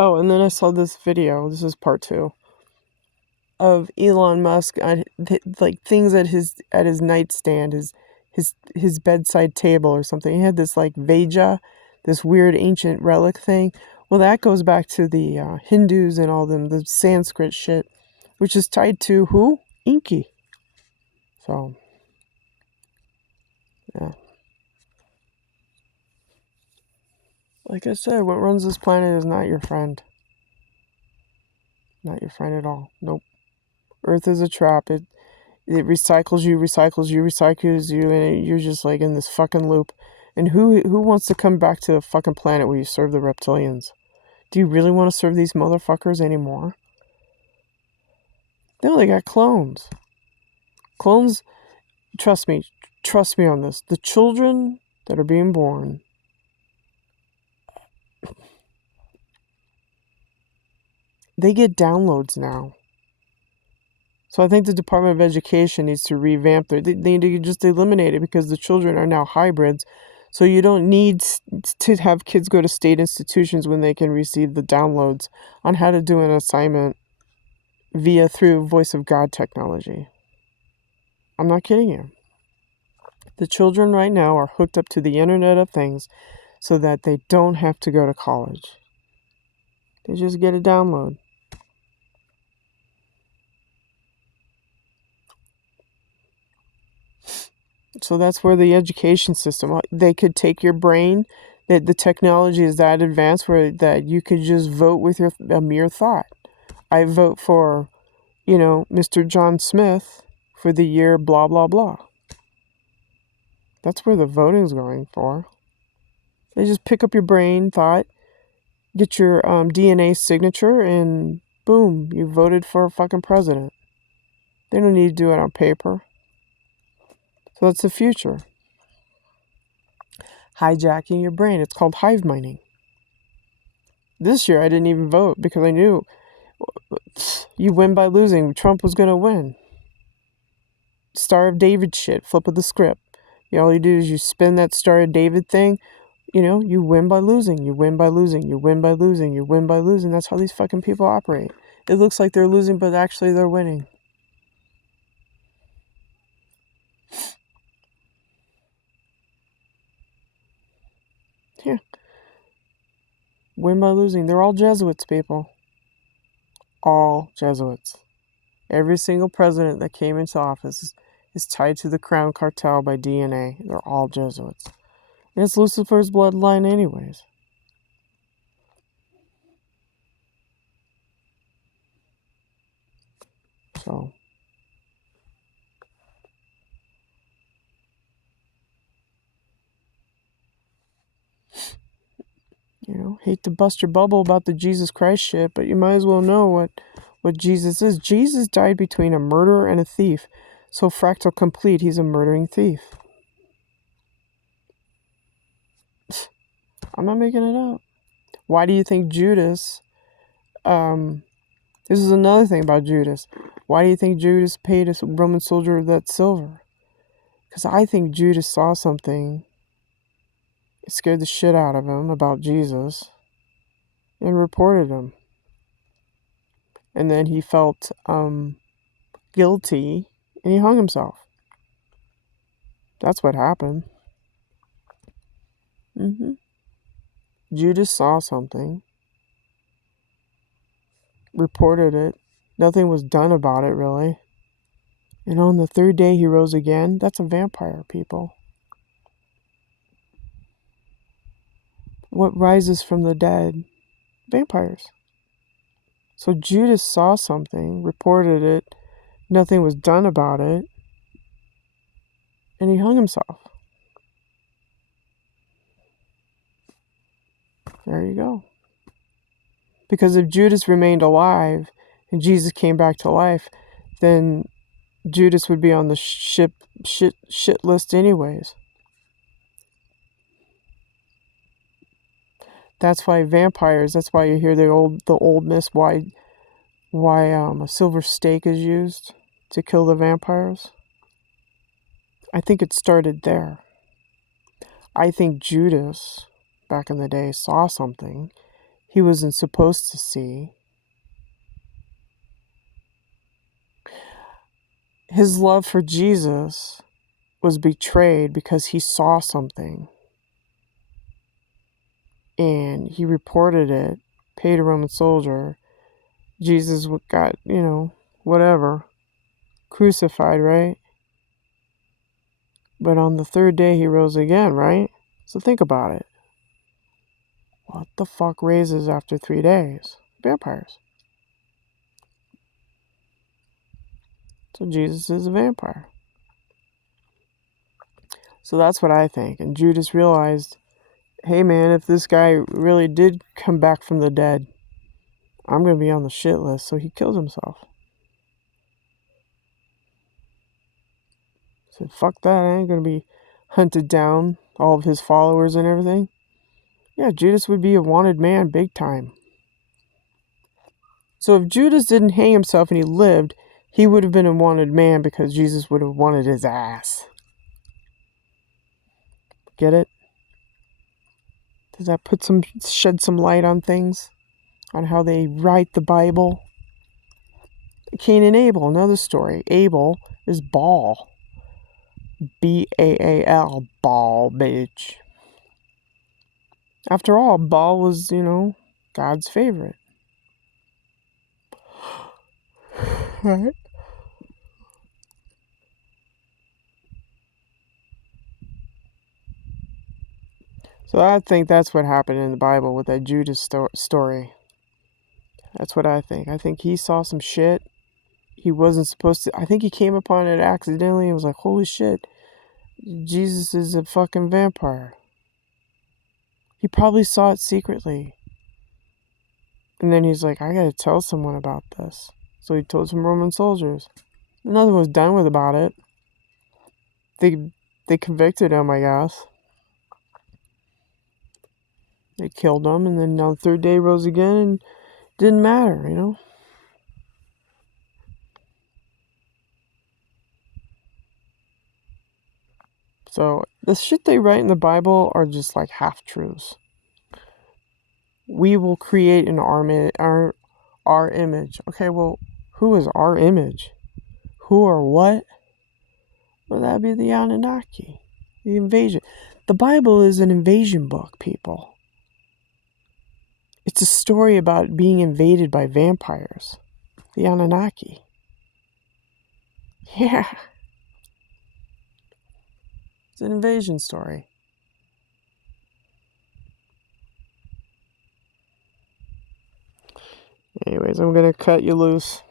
Oh, and then I saw this video. This is part 2 of Elon Musk on like things at his nightstand, his bedside table or something. He had this like Veja, this weird ancient relic thing. Well, that goes back to the Hindus and all them, the Sanskrit shit, which is tied to who? Inky. So, yeah. Like I said, what runs this planet is not your friend. Not your friend at all. Nope. Earth is a trap. It recycles you, and you're just like in this fucking loop. And who wants to come back to the fucking planet where you serve the reptilians? Do you really want to serve these motherfuckers anymore? No, they got clones. Clones, trust me on this. The children that are being born, they get downloads now. So I think the Department of Education needs to revamp they need to just eliminate it, because the children are now hybrids. So you don't need to have kids go to state institutions when they can receive the downloads on how to do an assignment through Voice of God technology. I'm not kidding you. The children right now are hooked up to the Internet of Things so that they don't have to go to college. They just get a download. So that's where the education system, they could take your brain, that the technology is that advanced where that you could just vote with a mere thought. I vote for, Mr. John Smith for the year blah, blah, blah. That's where the voting's going for. They just pick up your brain thought, get your DNA signature, and boom, you voted for a fucking president. They don't need to do it on paper. So that's the future. Hijacking your brain. It's called hive mining. This year I didn't even vote because I knew you win by losing. Trump was going to win. Star of David shit. Flip of the script. All you do is you spin that Star of David thing. You win by losing. You win by losing. You win by losing. You win by losing. That's how these fucking people operate. It looks like they're losing, but actually they're winning. Yeah. Win by losing. They're all Jesuits, people. All Jesuits. Every single president that came into office is tied to the Crown Cartel by DNA. They're all Jesuits. And it's Lucifer's bloodline anyways. So, hate to bust your bubble about the Jesus Christ shit, but you might as well know what Jesus is. Jesus died between a murderer and a thief. So fractal complete, he's a murdering thief. I'm not making it up. Why do you think Judas, this is another thing about Judas. Why do you think Judas paid a Roman soldier that silver? Because I think Judas saw something, it scared the shit out of him about Jesus, and reported him. And then he felt guilty, and he hung himself. That's what happened. Judas saw something, reported it. Nothing was done about it, really. And on the third day he rose again. That's a vampire, people. What rises from the dead? Vampires. So Judas saw something, reported it. Nothing was done about it. And he hung himself. There you go. Because if Judas remained alive and Jesus came back to life, then Judas would be on the shit list anyways. That's why vampires, that's why you hear the oldness, why a silver stake is used to kill the vampires. I think it started there. I think Judas, back in the day, saw something, he wasn't supposed to see. His love for Jesus was betrayed because he saw something and he reported it, paid a Roman soldier. Jesus got, whatever, crucified, right? But on the third day he rose again, right? So think about it. What the fuck raises after 3 days? Vampires. So Jesus is a vampire. So that's what I think. And Judas realized, hey man, if this guy really did come back from the dead, I'm going to be on the shit list. So he killed himself. Said, fuck that, I ain't going to be hunted down, all of his followers and everything. Yeah, Judas would be a wanted man big time. So if Judas didn't hang himself and he lived, he would have been a wanted man because Jesus would have wanted his ass. Get it? Does that shed some light on things? On how they write the Bible? Cain and Abel, another story. Abel is Baal. B-A-A-L, Baal, bitch. After all, Baal was, God's favorite. Right? So I think that's what happened in the Bible with that Judas story. That's what I think. I think he saw some shit. He wasn't supposed to. I think he came upon it accidentally and was like, holy shit, Jesus is a fucking vampire. He probably saw it secretly. And then he's like, I gotta tell someone about this. So he told some Roman soldiers. Nothing was done with about it. They convicted him, I guess. They killed him, and then on the third day rose again, and didn't matter, So the shit they write in the Bible are just like half-truths. We will create an our image. Okay, well, who is our image? Who or what? Well, that'd be the Anunnaki. The invasion. The Bible is an invasion book, people. It's a story about being invaded by vampires. The Anunnaki. Yeah. It's an invasion story. Anyways, I'm going to cut you loose.